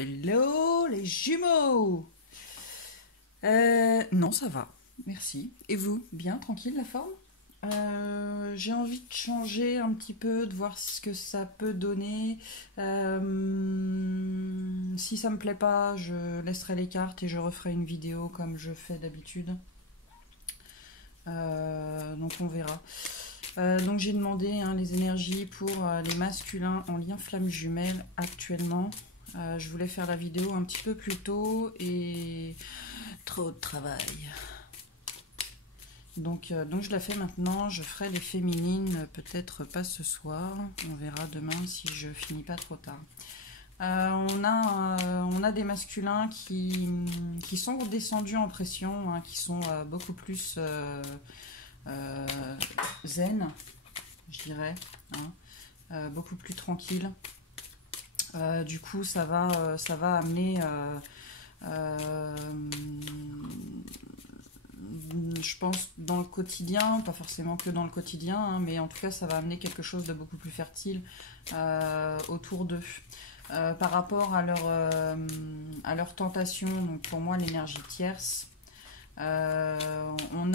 Hello les jumeaux. Non, ça va, merci. Et vous, bien, tranquille la forme? J'ai envie de changer un petit peu, de voir ce que ça peut donner. Si ça me plaît pas, je laisserai les cartes et je referai une vidéo comme je fais d'habitude. Donc on verra. Donc j'ai demandé les énergies pour les masculins en lien flamme jumelle actuellement. Je voulais faire la vidéo un petit peu plus tôt et trop de travail. Donc je la fais maintenant. Je ferai les féminines, peut-être pas ce soir. On verra demain si je finis pas trop tard. On a des masculins qui sont redescendus en pression, qui sont beaucoup plus zen, je dirais, beaucoup plus tranquilles. Du coup, ça va amener, je pense, dans le quotidien, pas forcément que dans le quotidien, mais en tout cas, ça va amener quelque chose de beaucoup plus fertile autour d'eux. Par rapport à leur tentation, donc pour moi, l'énergie tierce, on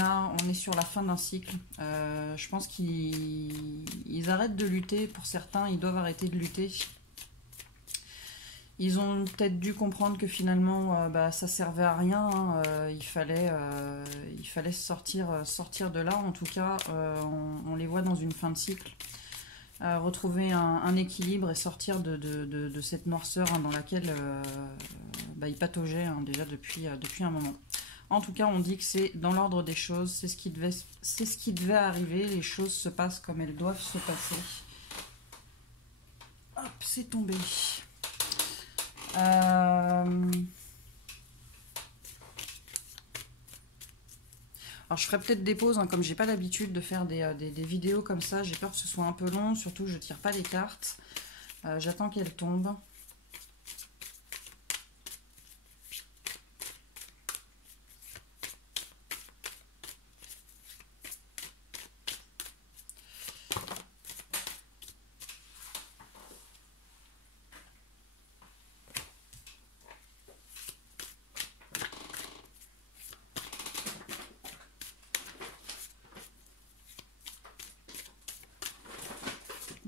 est sur la fin d'un cycle. Je pense qu'ils arrêtent de lutter. Pour certains, ils doivent arrêter de lutter. Ils ont peut-être dû comprendre que finalement, ça servait à rien. Il fallait sortir de là. En tout cas, on les voit dans une fin de cycle. Retrouver un équilibre et sortir de cette noirceur dans laquelle ils pataugeaient déjà depuis un moment. En tout cas, on dit que c'est dans l'ordre des choses, c'est ce qui devait arriver, les choses se passent comme elles doivent se passer. Hop, c'est tombé. Alors je ferai peut-être des pauses, comme j'ai pas l'habitude de faire des vidéos comme ça, j'ai peur que ce soit un peu long, surtout je tire pas les cartes. J'attends qu'elles tombent.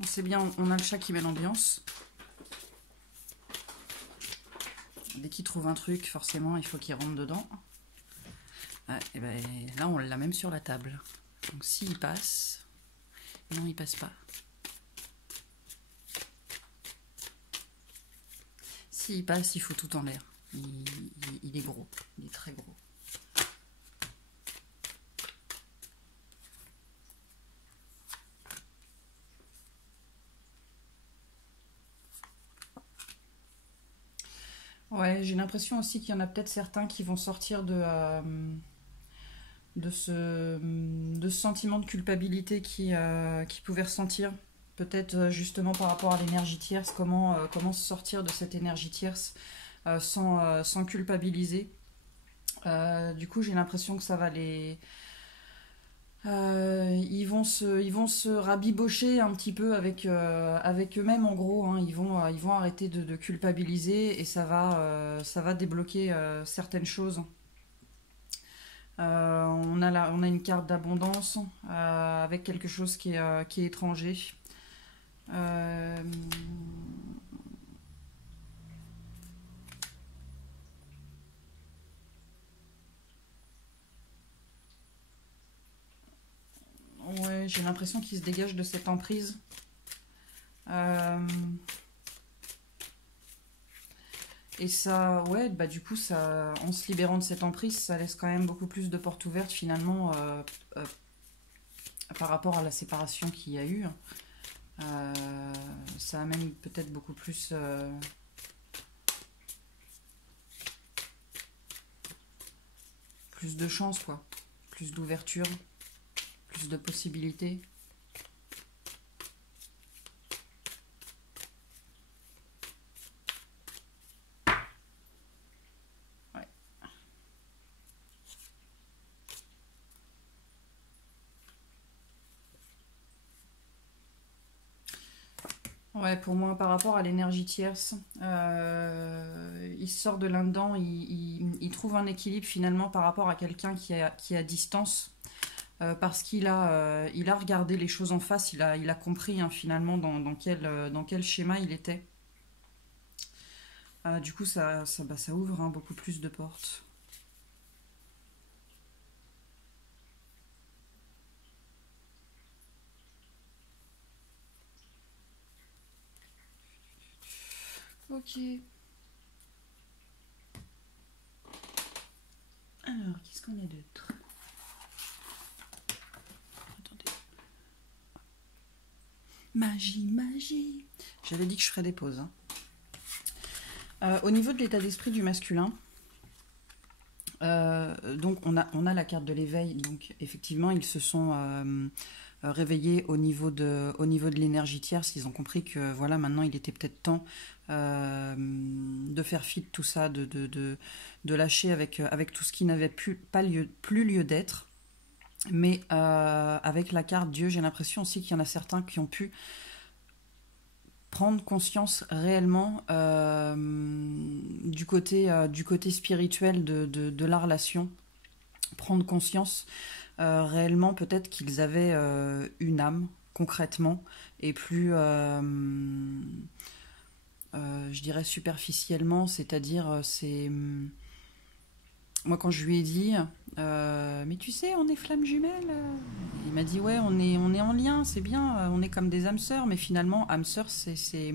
C'est bien, on a le chat qui met l'ambiance. Dès qu'il trouve un truc, forcément, il faut qu'il rentre dedans. Et ben, là, on l'a même sur la table. Donc s'il passe... Non, il passe pas. S'il passe, il faut tout en l'air. Il est gros. Il est très gros. Ouais, j'ai l'impression aussi qu'il y en a peut-être certains qui vont sortir de ce sentiment de culpabilité qui pouvaient ressentir. Peut-être justement par rapport à l'énergie tierce, comment se sortir de cette énergie tierce sans culpabiliser. Du coup, j'ai l'impression que ça va les... ils vont se rabibocher un petit peu avec eux-mêmes en gros. Ils vont arrêter de culpabiliser et ça va débloquer certaines choses. On a une carte d'abondance avec quelque chose qui est étranger. Euh, ouais, j'ai l'impression qu'il se dégage de cette emprise. Euh, et ça, ouais, du coup, en se libérant de cette emprise, ça laisse quand même beaucoup plus de portes ouvertes finalement euh, par rapport à la séparation qu'il y a eu. Ça amène peut-être beaucoup plus de chance, quoi. Plus d'ouverture, plus de possibilités. Ouais. Ouais, Ouais, pour moi, par rapport à l'énergie tierce, il sort de là-dedans, il trouve un équilibre finalement par rapport à quelqu'un qui est à distance, parce il a regardé les choses en face, il a compris hein, finalement dans quel schéma il était. Du coup, ça ouvre hein, beaucoup plus de portes. Ok. Alors, qu'est-ce qu'on a d'autre? Attendez. Magie, magie. J'avais dit que je ferais des pauses. Hein. Au niveau de l'état d'esprit du masculin, donc on a la carte de l'éveil. Donc effectivement, ils se sont réveillés au niveau de l'énergie tierce. Ils ont compris que voilà, maintenant il était peut-être temps de faire fi de tout ça, de lâcher avec tout ce qui n'avait plus lieu d'être. Mais avec la carte Dieu, j'ai l'impression aussi qu'il y en a certains qui ont pu prendre conscience réellement du côté spirituel de la relation, prendre conscience réellement peut-être qu'ils avaient une âme concrètement et plus je dirais superficiellement, c'est-à-dire c'est moi quand je lui ai dit mais tu sais on est flammes jumelles, il m'a dit ouais on est en lien, c'est bien, on est comme des âmes sœurs, mais finalement âmes sœurs c'est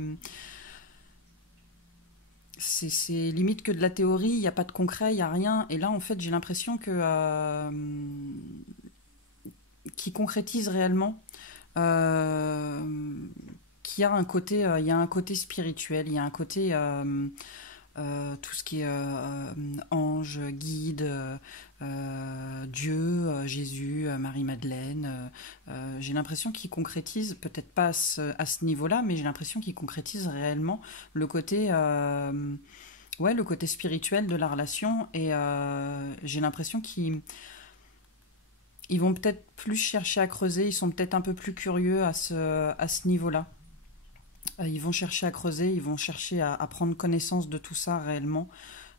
limite que de la théorie, il n'y a pas de concret, il n'y a rien, et là en fait j'ai l'impression que qui concrétise réellement, qu'il y a un côté il y a un côté spirituel, il y a un côté tout ce qui est ange, guide, Dieu, Jésus, Marie-Madeleine. J'ai l'impression qu'il concrétise, peut-être pas à ce niveau-là, mais j'ai l'impression qu'il concrétise réellement le côté, ouais, le côté spirituel de la relation. Et j'ai l'impression qu'ils vont peut-être plus chercher à creuser, ils sont peut-être un peu plus curieux à ce niveau-là. Ils vont chercher à creuser, ils vont chercher à prendre connaissance de tout ça réellement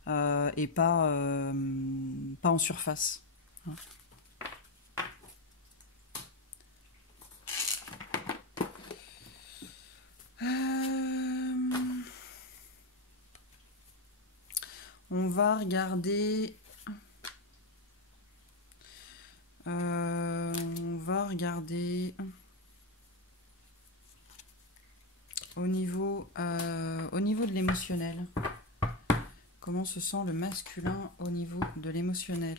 et pas en surface. On va regarder. On va regarder au niveau de l'émotionnel. Comment se sent le masculin au niveau de l'émotionnel?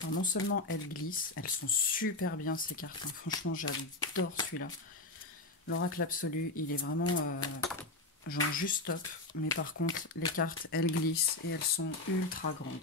Alors non seulement elles glissent, elles sont super bien ces cartes. Hein. Franchement, j'adore celui-là. L'oracle absolu, il est vraiment genre juste top. Mais par contre, les cartes, elles glissent et elles sont ultra grandes.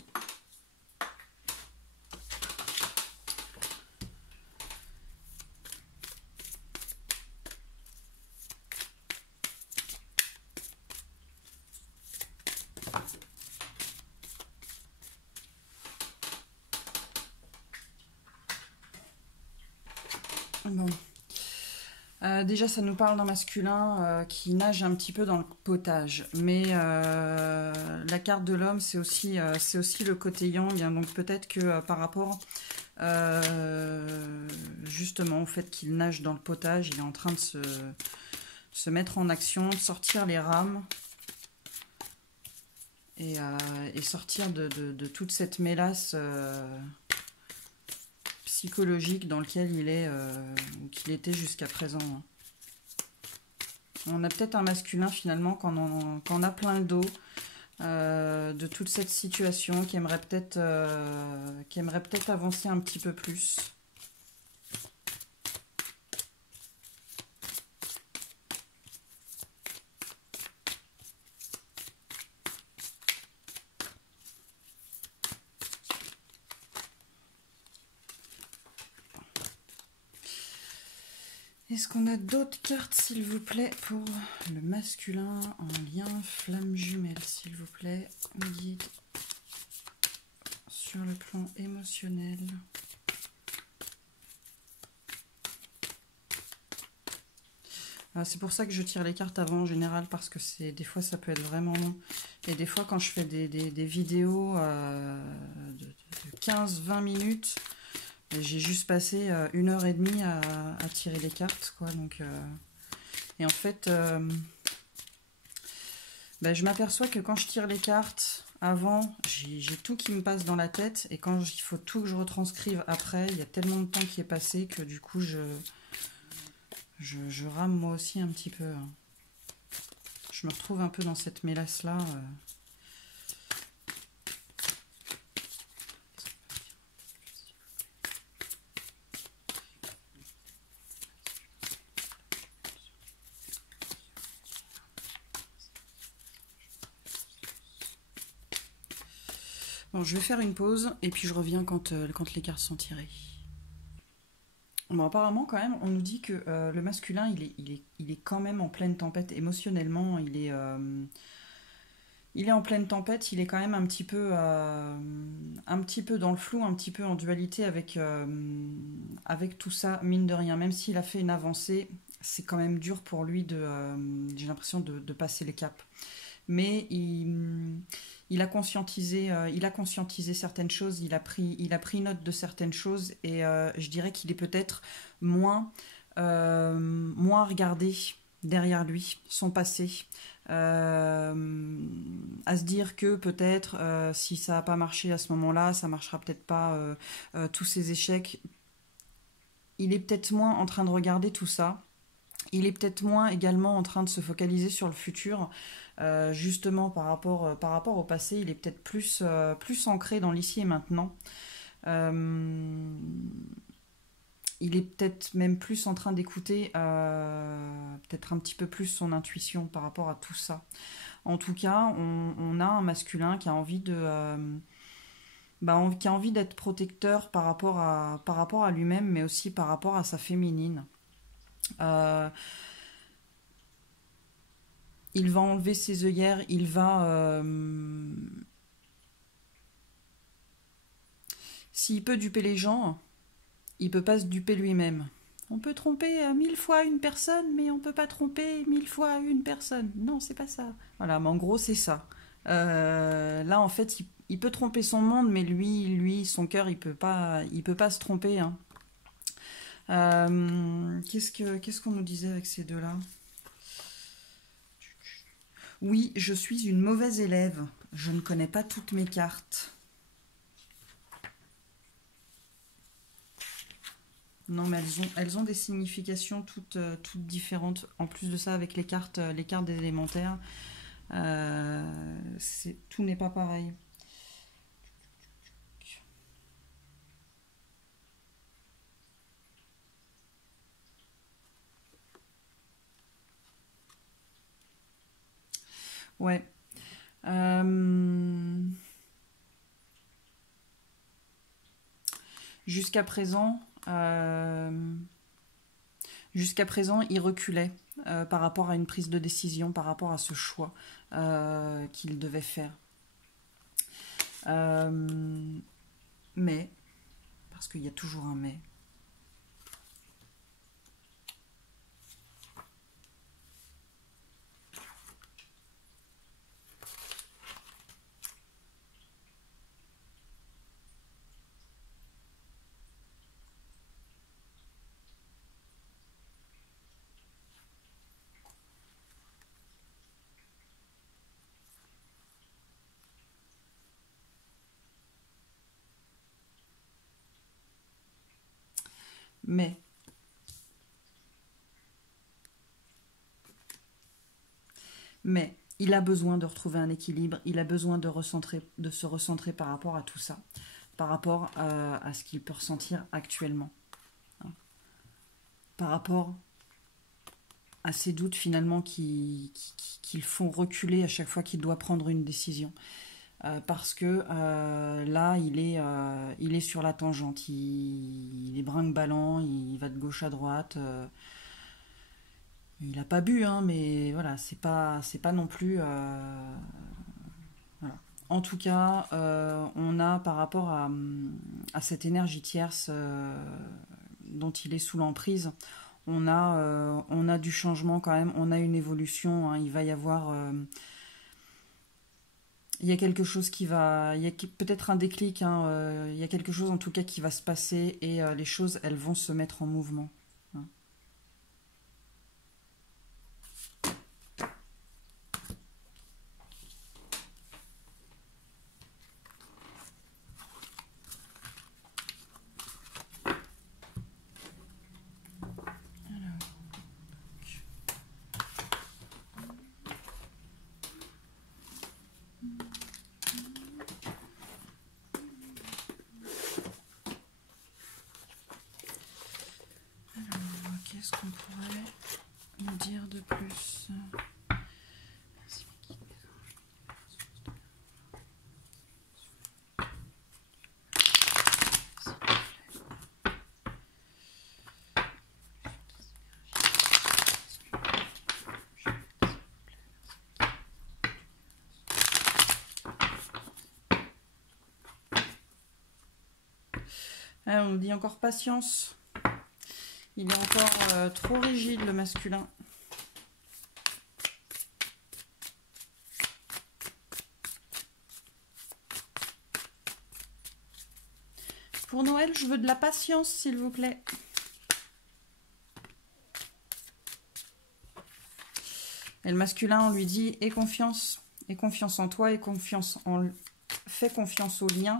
Bon. Déjà, ça nous parle d'un masculin qui nage un petit peu dans le potage. Mais la carte de l'homme, c'est aussi le côté yang. Hein, donc peut-être que par rapport justement au fait qu'il nage dans le potage, il est en train de se mettre en action, de sortir les rames et sortir de toute cette mélasse psychologique dans lequel qu'il était jusqu'à présent. On a peut-être un masculin finalement quand on a plein le dos de toute cette situation qui aimerait peut-être avancer un petit peu plus. Est-ce qu'on a d'autres cartes, s'il vous plaît, pour le masculin en lien flamme jumelle, s'il vous plaît, guide sur le plan émotionnel. C'est pour ça que je tire les cartes avant en général, parce que des fois ça peut être vraiment long. Et des fois quand je fais des vidéos de 15-20 minutes, j'ai juste passé 1h30 à tirer les cartes, quoi. Donc, et en fait, je m'aperçois que quand je tire les cartes avant, j'ai tout qui me passe dans la tête. Et quand il faut tout que je retranscrive après, il y a tellement de temps qui est passé que du coup, je rame moi aussi un petit peu. Je me retrouve un peu dans cette mélasse-là. Bon, je vais faire une pause et puis je reviens quand les cartes sont tirées. Bon, apparemment, quand même, on nous dit que le masculin, il est quand même en pleine tempête émotionnellement. Il est en pleine tempête, il est quand même un petit peu dans le flou, un petit peu en dualité avec tout ça, mine de rien. Même s'il a fait une avancée, c'est quand même dur pour lui j'ai l'impression de passer les caps. Mais il a conscientisé certaines choses, il a pris note de certaines choses, et je dirais qu'il est peut-être moins regardé derrière lui, son passé, à se dire que peut-être si ça n'a pas marché à ce moment-là, ça marchera peut-être pas, tous ces échecs. Il est peut-être moins en train de regarder tout ça. Il est peut-être moins également en train de se focaliser sur le futur, justement par rapport au passé. Il est peut-être plus ancré dans l'ici et maintenant. Il est peut-être même plus en train d'écouter, peut-être un petit peu plus son intuition par rapport à tout ça. En tout cas, on a un masculin qui a envie qui a envie d'être protecteur par rapport à lui-même, mais aussi par rapport à sa féminine. Il va enlever ses œillères, s'il peut duper les gens, il peut pas se duper lui-même. On peut tromper 1000 fois une personne, mais on peut pas tromper 1000 fois une personne. Non, c'est pas ça. Voilà, mais en gros, c'est ça. Là, en fait, il peut tromper son monde, mais lui, son cœur, il peut pas se tromper, hein. Qu'est-ce qu'on nous disait avec ces deux-là? Oui, je suis une mauvaise élève. Je ne connais pas toutes mes cartes. Non, mais elles ont des significations toutes différentes. En plus de ça, avec les cartes des élémentaires, tout n'est pas pareil. Ouais. Jusqu'à présent, il reculait par rapport à une prise de décision, par rapport à ce choix qu'il devait faire. Mais, parce qu'il y a toujours un mais. Mais il a besoin de retrouver un équilibre, il a besoin de se recentrer par rapport à tout ça, par rapport à ce qu'il peut ressentir actuellement, hein. Par rapport à ces doutes finalement qui le font reculer à chaque fois qu'il doit prendre une décision. Parce que là, il est sur la tangente, il est brinque-ballant, il va de gauche à droite. Il n'a pas bu, hein, mais voilà, c'est pas non plus. Voilà. En tout cas, on a par rapport à cette énergie tierce dont il est sous l'emprise, on a du changement quand même, on a une évolution. Hein, il va y avoir. Il y a quelque chose qui va. Il y a peut-être un déclic, hein, il y a quelque chose en tout cas qui va se passer et les choses, elles vont se mettre en mouvement. Hein. Qu'est-ce qu'on pourrait nous dire de plus? Ah, on nous dit encore patience. Il est encore trop rigide, le masculin. Pour Noël, je veux de la patience, s'il vous plaît. Et le masculin, on lui dit « aie confiance en toi, fais confiance au lien.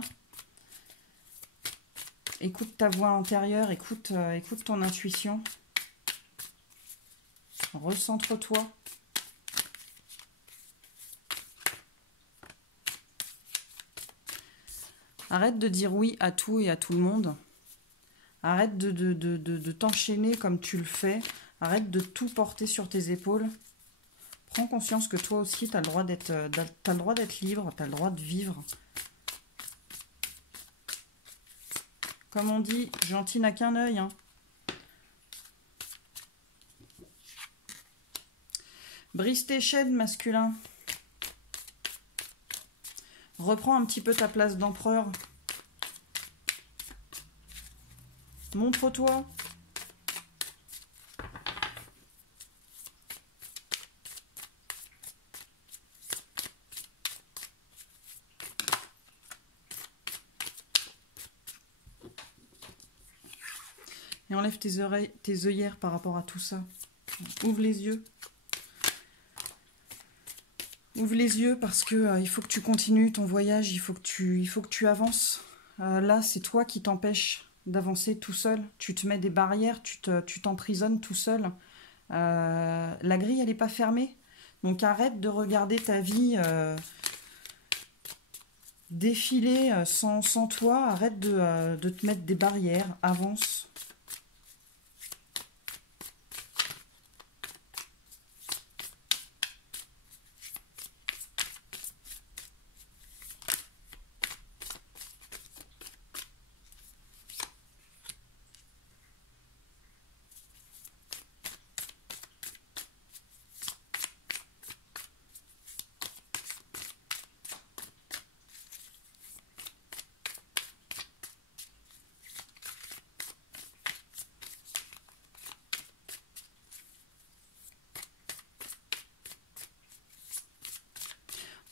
Écoute ta voix intérieure, écoute ton intuition. Recentre-toi. » Arrête de dire oui à tout et à tout le monde. Arrête de t'enchaîner comme tu le fais. Arrête de tout porter sur tes épaules. Prends conscience que toi aussi, tu as le droit d'être libre, tu as le droit de vivre. Comme on dit, gentil n'a qu'un œil. Hein. Brise tes chaînes, masculin. Reprends un petit peu ta place d'empereur. Montre-toi. Et enlève tes œillères par rapport à tout ça. Ouvre les yeux. Ouvre les yeux parce que il faut que tu continues ton voyage, il faut que tu avances. Là, c'est toi qui t'empêches d'avancer tout seul. Tu te mets des barrières, tu t'emprisonnes tout seul. La grille, elle n'est pas fermée. Donc arrête de regarder ta vie défiler sans toi. Arrête de te mettre des barrières. Avance.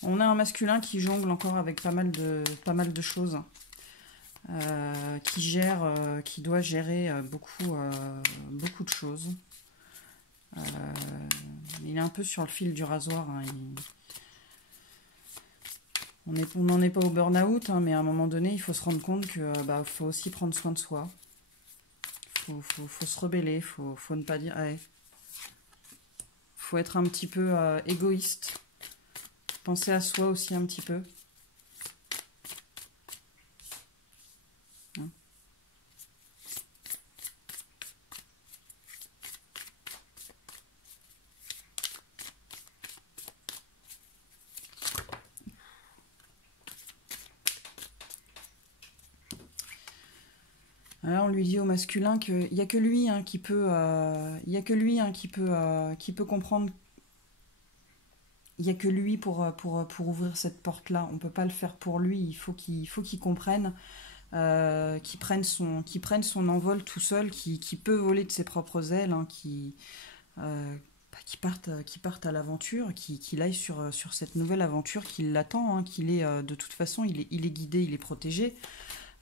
On a un masculin qui jongle encore avec pas mal de choses, qui doit gérer beaucoup de choses. Il est un peu sur le fil du rasoir. Hein, on n'en est pas au burn-out, hein, mais à un moment donné, il faut se rendre compte que faut aussi prendre soin de soi. Faut se rebeller, faut ne pas dire. Ouais. Faut être un petit peu égoïste. Penser à soi aussi un petit peu. Hein. Alors, on lui dit au masculin qu'il n'y a que lui hein, qui peut, il y a que lui hein, qui peut comprendre. Il n'y a que lui pour ouvrir cette porte-là. On ne peut pas le faire pour lui. Il faut qu'il comprenne, qu'il prenne son envol tout seul, qu'il peut voler de ses propres ailes, hein, qu'il parte à l'aventure, qu'il aille sur cette nouvelle aventure qui l'attend, hein, qu'il est de toute façon, il est guidé, il est protégé.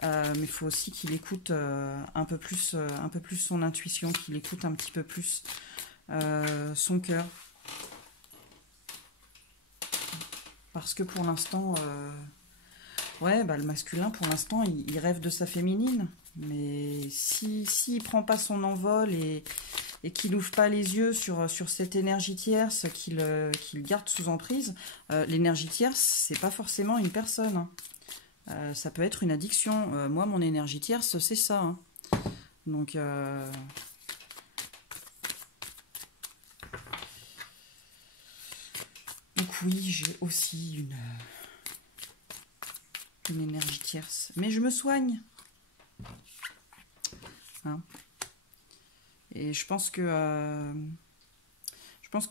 Mais il faut aussi qu'il écoute un peu plus son intuition, qu'il écoute un petit peu plus son cœur. Parce que pour l'instant, ouais, bah, le masculin, pour l'instant, il rêve de sa féminine. Mais s'il prend pas son envol et qu'il n'ouvre pas les yeux sur cette énergie tierce, qu'il garde sous emprise, l'énergie tierce, c'est pas forcément une personne. Hein. Ça peut être une addiction. Moi, mon énergie tierce, c'est ça. Hein. Donc, oui, j'ai aussi une énergie tierce. Mais je me soigne. Hein. Et je pense que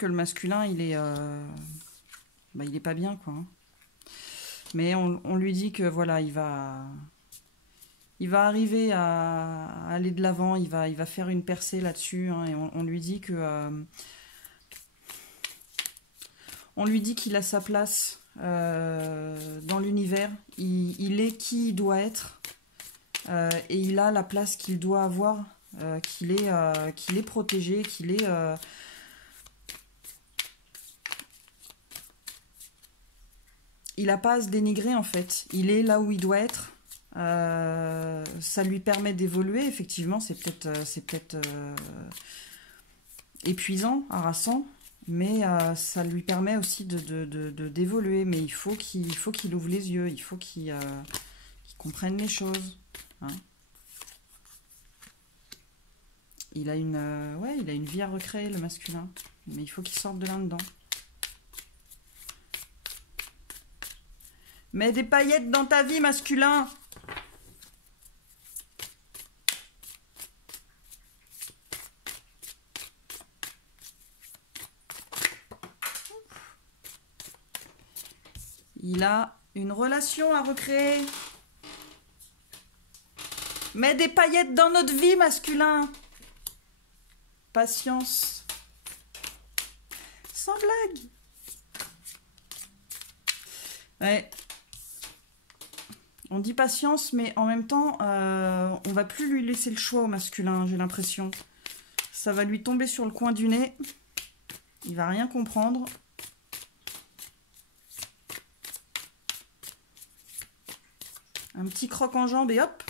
le masculin, il est pas bien, quoi. Hein. Mais on lui dit que voilà, il va arriver à aller de l'avant, il va faire une percée là-dessus, hein, et on lui dit que on lui dit qu'il a sa place dans l'univers, il est qui il doit être, et il a la place qu'il doit avoir, qu'il est protégé, qu'il est il n'a pas à se dénigrer en fait. Il est là où il doit être. Ça lui permet d'évoluer. Effectivement, c'est peut-être épuisant, harassant, mais ça lui permet aussi d'évoluer. Mais il faut qu'il ouvre les yeux. Il faut qu'il comprenne les choses. Hein. Il a une vie à recréer, le masculin. Mais il faut qu'il sorte de là-dedans. Mets des paillettes dans ta vie, masculin. Il a une relation à recréer. Mets des paillettes dans notre vie, masculin. Patience. Sans blague. Ouais. On dit patience, mais en même temps, on va plus lui laisser le choix au masculin, j'ai l'impression. Ça va lui tomber sur le coin du nez. Il va rien comprendre. Un petit croc en jambe et hop.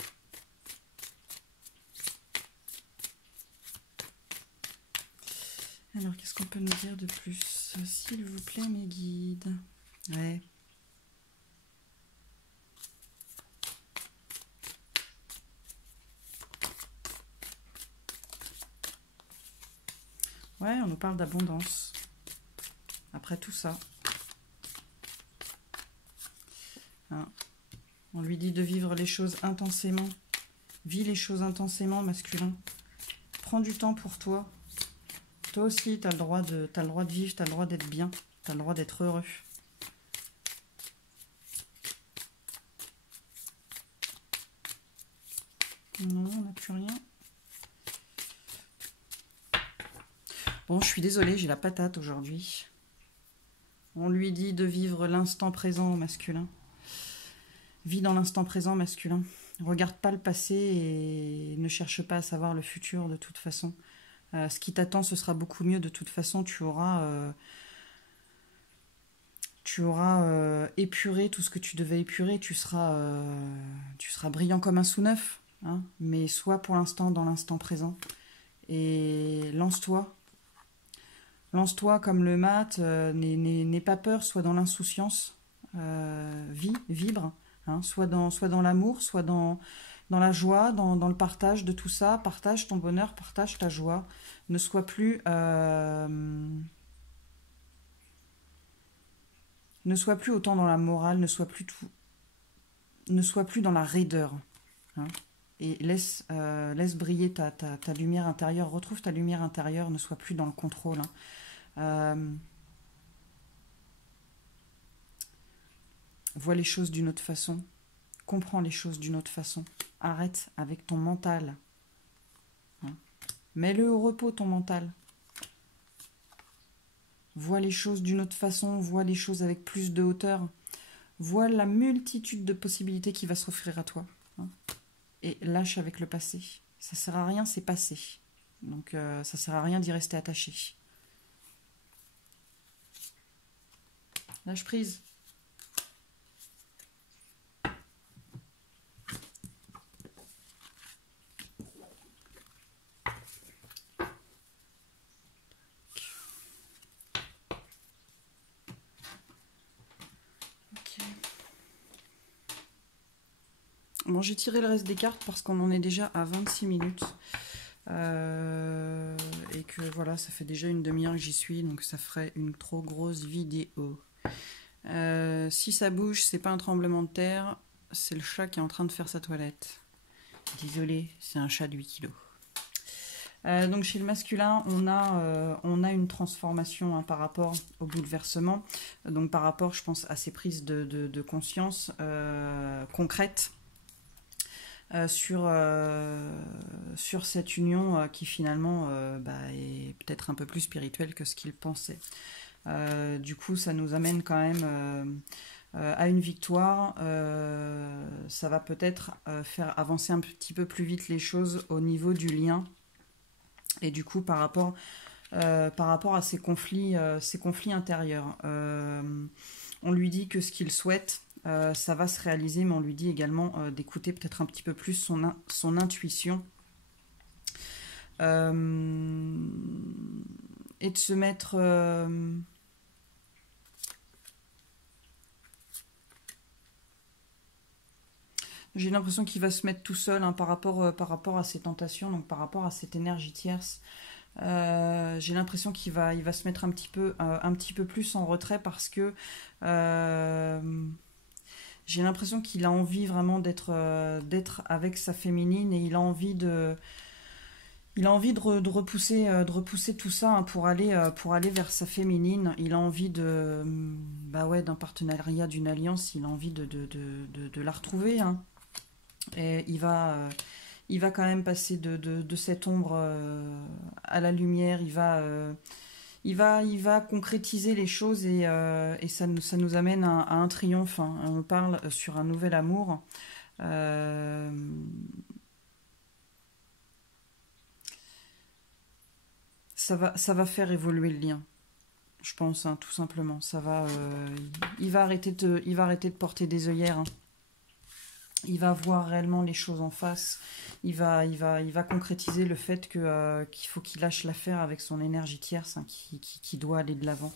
Alors, qu'est-ce qu'on peut nous dire de plus? S'il vous plaît, mes guides. Ouais. Ouais, on nous parle d'abondance. Après tout ça. Hein. On lui dit de vivre les choses intensément. Vis les choses intensément, masculin. Prends du temps pour toi. Toi aussi, tu as le droit de vivre, tu as le droit d'être bien. Tu as le droit d'être heureux. Non, on n'a plus rien. Bon, je suis désolée, j'ai la patate aujourd'hui. On lui dit de vivre l'instant présent au masculin. Vis dans l'instant présent masculin. Regarde pas le passé et ne cherche pas à savoir le futur de toute façon. Ce qui t'attend, ce sera beaucoup mieux de toute façon. Tu auras épuré tout ce que tu devais épurer. Tu seras brillant comme un sou neuf. Hein, mais sois pour l'instant dans l'instant présent. Et lance-toi. Lance-toi comme le mat. N'aie pas peur. Sois dans l'insouciance. Vibre. Hein, soit dans l'amour, soit dans la joie, dans le partage de tout ça. Partage ton bonheur, partage ta joie. Ne sois plus autant dans la morale, ne sois plus dans la raideur. Hein. et laisse briller ta lumière intérieure. Retrouve ta lumière intérieure, ne sois plus dans le contrôle. Vois les choses d'une autre façon. Comprends les choses d'une autre façon. Arrête avec ton mental. Mets-le au repos, ton mental. Vois les choses d'une autre façon, vois les choses avec plus de hauteur. Vois la multitude de possibilités qui va s'offrir à toi. Et lâche avec le passé. Ça sert à rien, c'est passé. Donc ça sert à rien d'y rester attaché. Lâche prise. Bon, j'ai tiré le reste des cartes parce qu'on en est déjà à 26 minutes. Et que voilà, ça fait déjà une demi-heure que j'y suis, donc ça ferait une trop grosse vidéo. Si ça bouge, c'est pas un tremblement de terre, c'est le chat qui est en train de faire sa toilette. Désolé, c'est un chat de 8 kilos. Donc chez le masculin, on a une transformation par rapport au bouleversement. Donc par rapport, je pense, à ces prises de conscience concrètes. Sur cette union qui finalement est peut-être un peu plus spirituelle que ce qu'il pensait. Du coup, ça nous amène quand même à une victoire. Ça va peut-être faire avancer un petit peu plus vite les choses au niveau du lien. Et du coup, par rapport à ces conflits intérieurs, on lui dit que ce qu'il souhaite, ça va se réaliser, mais on lui dit également d'écouter peut-être un petit peu plus son intuition et de se mettre j'ai l'impression qu'il va se mettre tout seul par rapport à ses tentations, donc par rapport à cette énergie tierce. J'ai l'impression qu'il va se mettre un petit peu plus en retrait parce que j'ai l'impression qu'il a envie vraiment d'être avec sa féminine et il a envie de repousser tout ça pour aller vers sa féminine. Il a envie d'un partenariat, d'une alliance. Il a envie de la retrouver. Et il va quand même passer de cette ombre à la lumière. Il va concrétiser les choses et ça nous amène à un triomphe. On parle sur un nouvel amour. Ça va faire évoluer le lien, je pense, tout simplement. Il va arrêter de porter des œillères. Il va voir réellement les choses en face. Il va concrétiser le fait qu'il faut qu'il lâche l'affaire avec son énergie tierce, qui doit aller de l'avant.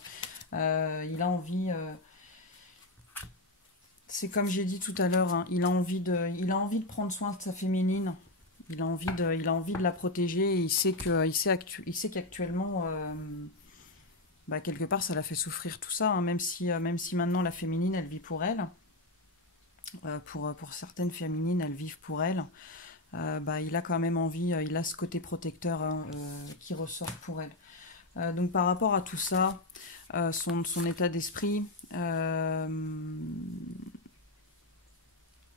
Il a envie... c'est comme j'ai dit tout à l'heure, il a envie de prendre soin de sa féminine. Il a envie de la protéger. Et il sait qu'actuellement, quelque part, ça l'a fait souffrir tout ça. Même si maintenant la féminine, elle vit pour elle. Pour certaines féminines, elles vivent pour elles. Il a quand même envie, il a ce côté protecteur qui ressort pour elle. Donc par rapport à tout ça, son état d'esprit,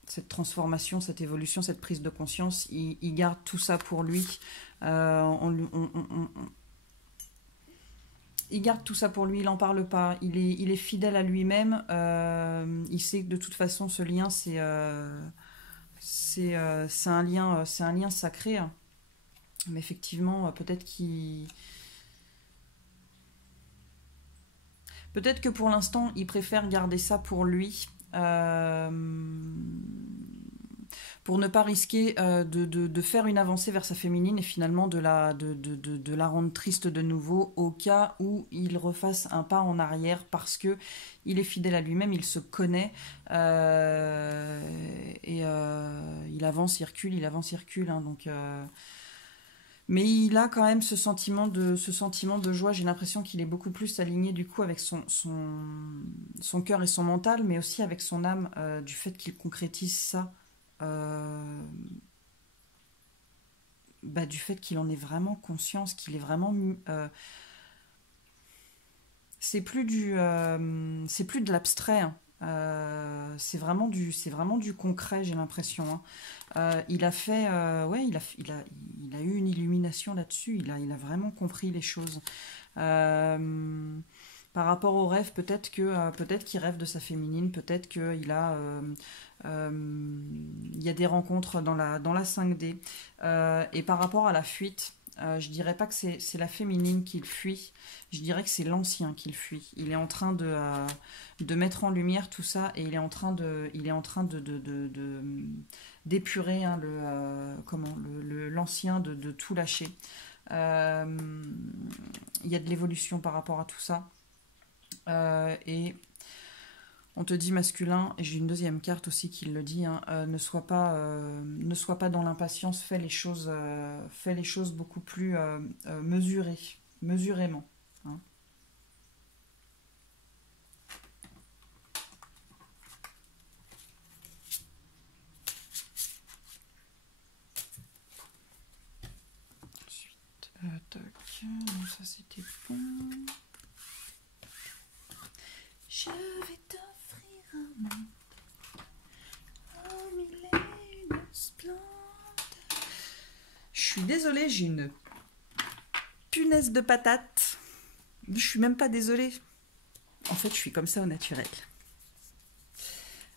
cette transformation, cette évolution, cette prise de conscience, il garde tout ça pour lui. Il garde tout ça pour lui, il n'en parle pas, il est fidèle à lui-même, il sait que de toute façon ce lien c'est un lien sacré, mais effectivement peut-être que pour l'instant il préfère garder ça pour lui, pour ne pas risquer de faire une avancée vers sa féminine et finalement de la rendre triste de nouveau au cas où il refasse un pas en arrière parce que il est fidèle à lui-même, il se connaît et il avance, il recule, donc mais il a quand même ce sentiment de joie. J'ai l'impression qu'il est beaucoup plus aligné du coup avec son cœur et son mental, mais aussi avec son âme, du fait qu'il concrétise ça. du fait qu'il en ait vraiment conscience, qu'il est vraiment... c'est plus de l'abstrait, hein. C'est vraiment du concret, j'ai l'impression, hein. Il a fait, ouais, il a eu une illumination là-dessus. Il a vraiment compris les choses. Euh, Par rapport au rêve, peut-être qu'il rêve de sa féminine, peut-être il y a des rencontres dans la 5D. Et par rapport à la fuite, je dirais pas que c'est la féminine qu'il fuit, je dirais que c'est l'ancien qu'il fuit. Il est en train de mettre en lumière tout ça et il est en train d'épurer, hein, l'ancien, de tout lâcher. Euh, il y a de l'évolution par rapport à tout ça. Et on te dit masculin, et j'ai une deuxième carte aussi qui le dit, hein, ne sois pas dans l'impatience, fais les choses beaucoup plus mesurément. Hein. Ensuite, tac, non, ça c'était bon. Je vais t'offrir un monde au mille et une splendeur. Je suis désolée, j'ai une punaise de patate. Je suis même pas désolée. En fait, je suis comme ça au naturel.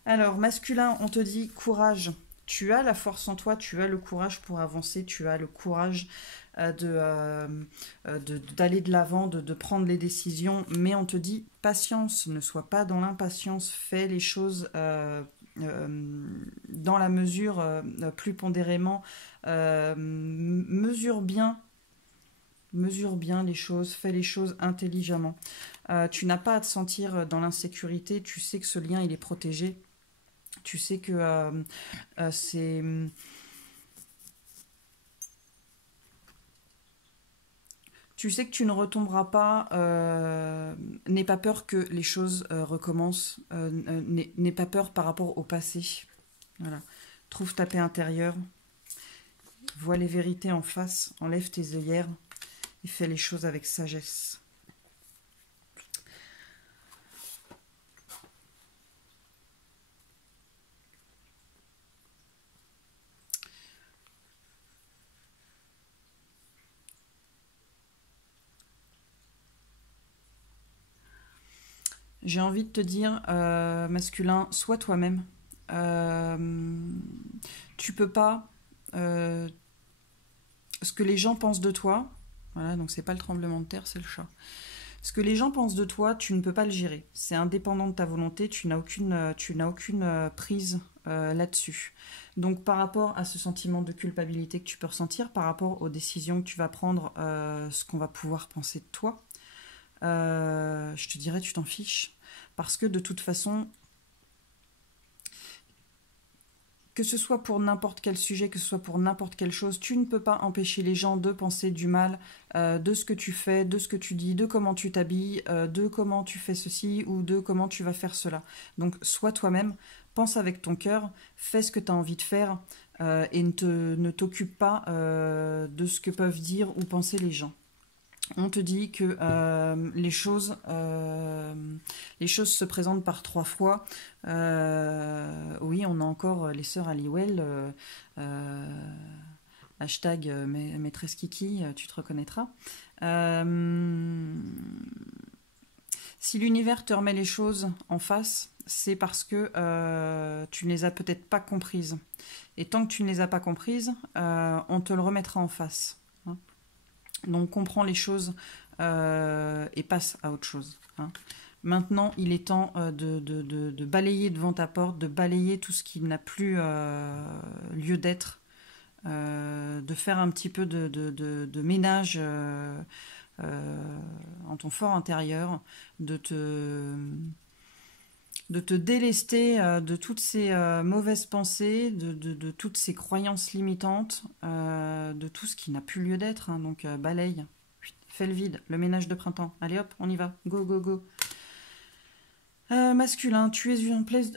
Alors, masculin, on te dit courage. Tu as la force en toi, tu as le courage pour avancer, tu as le courage d'aller de l'avant, de prendre les décisions, mais on te dit patience, ne sois pas dans l'impatience, fais les choses dans la mesure, plus pondérément, mesure bien les choses, fais les choses intelligemment. Tu n'as pas à te sentir dans l'insécurité, tu sais que ce lien il est protégé, tu sais que c'est... Tu sais que tu ne retomberas pas, n'aie pas peur que les choses recommencent, n'aie pas peur par rapport au passé. Voilà. Trouve ta paix intérieure, vois les vérités en face, enlève tes œillères et fais les choses avec sagesse. J'ai envie de te dire, masculin, sois toi-même. Tu peux pas... ce que les gens pensent de toi, voilà, donc c'est pas le tremblement de terre, c'est le chat. Ce que les gens pensent de toi, tu ne peux pas le gérer. C'est indépendant de ta volonté, tu n'as aucune prise là-dessus. Donc par rapport à ce sentiment de culpabilité que tu peux ressentir, par rapport aux décisions que tu vas prendre, ce qu'on va pouvoir penser de toi, je te dirais tu t'en fiches. Parce que de toute façon, que ce soit pour n'importe quel sujet, que ce soit pour n'importe quelle chose, tu ne peux pas empêcher les gens de penser du mal de ce que tu fais, de ce que tu dis, de comment tu t'habilles, de comment tu fais ceci ou de comment tu vas faire cela. Donc sois toi-même, pense avec ton cœur, fais ce que tu as envie de faire et ne t'occupe pas de ce que peuvent dire ou penser les gens. On te dit que les choses se présentent par 3 fois. Oui, on a encore les sœurs Halliwell. Hashtag maîtresse Kiki, tu te reconnaîtras. Si l'univers te remet les choses en face, c'est parce que tu ne les as peut-être pas comprises. Et tant que tu ne les as pas comprises, on te le remettra en face. Hein. Donc comprends les choses et passe à autre chose. Hein. Maintenant, il est temps de balayer devant ta porte, de balayer tout ce qui n'a plus lieu d'être, de faire un petit peu de ménage en ton fort intérieur, de te délester de toutes ces mauvaises pensées, de toutes ces croyances limitantes, de tout ce qui n'a plus lieu d'être. Hein. Donc balaye, fais le vide, le ménage de printemps. Allez hop, on y va, go, go, go. Masculin, tu es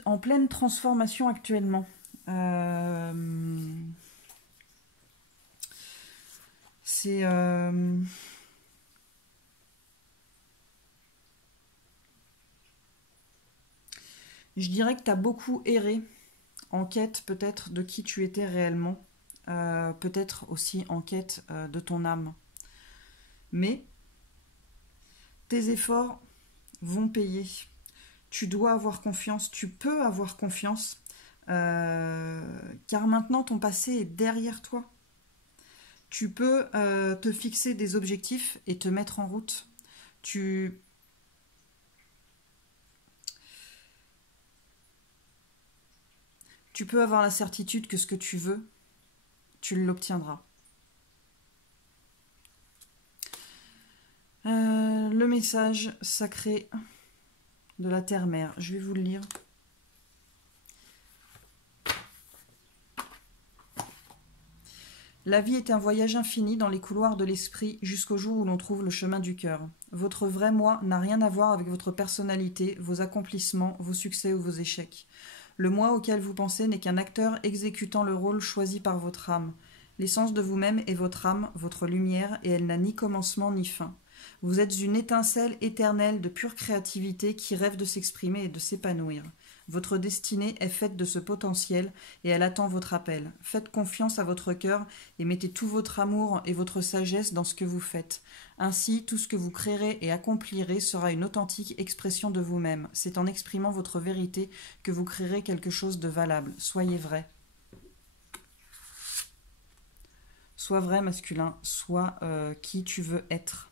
en pleine transformation actuellement. C'est... Je dirais que tu as beaucoup erré en quête peut-être de qui tu étais réellement, peut-être aussi en quête de ton âme. Mais tes efforts vont payer. Tu dois avoir confiance, tu peux avoir confiance, car maintenant ton passé est derrière toi. Tu peux te fixer des objectifs et te mettre en route. Tu peux avoir la certitude que ce que tu veux, tu l'obtiendras. Le message sacré de la Terre-Mère, je vais vous le lire. La vie est un voyage infini dans les couloirs de l'esprit jusqu'au jour où l'on trouve le chemin du cœur. Votre vrai moi n'a rien à voir avec votre personnalité, vos accomplissements, vos succès ou vos échecs. Le moi auquel vous pensez n'est qu'un acteur exécutant le rôle choisi par votre âme. L'essence de vous-même est votre âme, votre lumière, et elle n'a ni commencement ni fin. Vous êtes une étincelle éternelle de pure créativité qui rêve de s'exprimer et de s'épanouir. Votre destinée est faite de ce potentiel et elle attend votre appel. Faites confiance à votre cœur et mettez tout votre amour et votre sagesse dans ce que vous faites. Ainsi, tout ce que vous créerez et accomplirez sera une authentique expression de vous-même. C'est en exprimant votre vérité que vous créerez quelque chose de valable. Soyez vrai. Sois vrai masculin, sois qui tu veux être.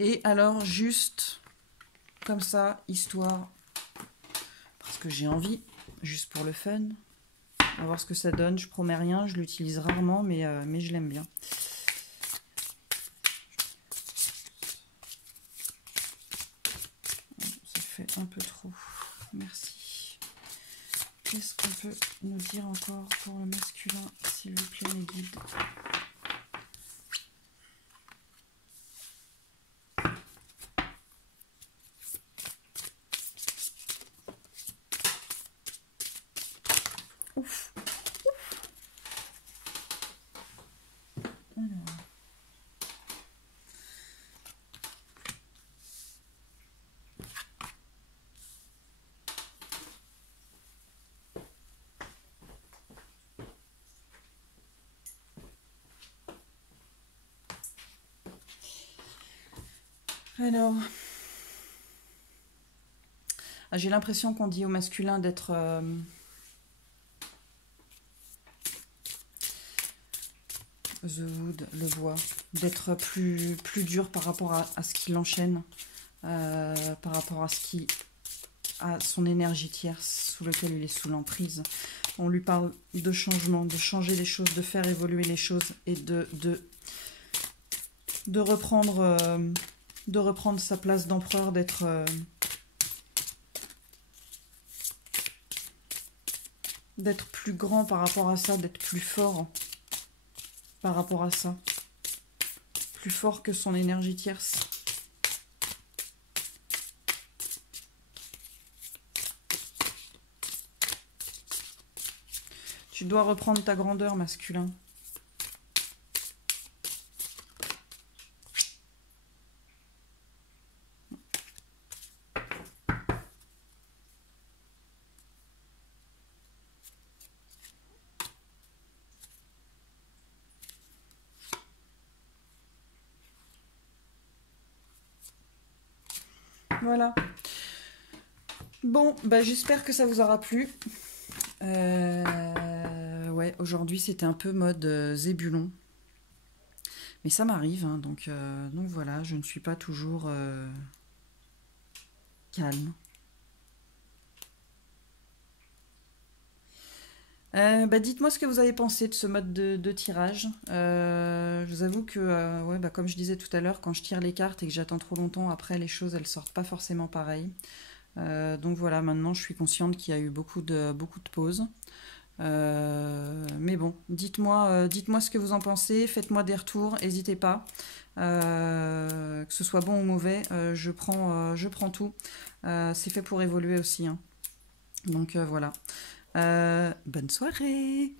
Et alors, juste comme ça, histoire, parce que j'ai envie, juste pour le fun. On va voir ce que ça donne. Je promets rien, je l'utilise rarement, mais je l'aime bien. Ça fait un peu trop. Merci. Qu'est-ce qu'on peut nous dire encore pour le masculin, s'il vous plaît, mes guides ? Ouf. Alors, j'ai l'impression qu'on dit au masculin d'être The Wood, le bois, d'être plus dur par rapport à ce qui l'enchaîne, par rapport à son énergie tierce sous lequel il est sous l'emprise. On lui parle de changement, de changer les choses, de faire évoluer les choses et de reprendre sa place d'empereur, d'être plus grand par rapport à ça, d'être plus fort par rapport à ça, plus fort que son énergie tierce. Tu dois reprendre ta grandeur, masculin. Voilà. Bon, bah j'espère que ça vous aura plu. Ouais, aujourd'hui c'était un peu mode Zébulon. Mais ça m'arrive, hein, donc voilà, je ne suis pas toujours calme. Dites-moi ce que vous avez pensé de ce mode de tirage. Je vous avoue que, ouais, comme je disais tout à l'heure, quand je tire les cartes et que j'attends trop longtemps, après les choses elles sortent pas forcément pareil. Donc voilà, maintenant je suis consciente qu'il y a eu beaucoup de pauses. Mais bon, dites-moi ce que vous en pensez, faites-moi des retours, n'hésitez pas. Que ce soit bon ou mauvais, je prends tout. C'est fait pour évoluer aussi, hein. Donc voilà. Bonne soirée!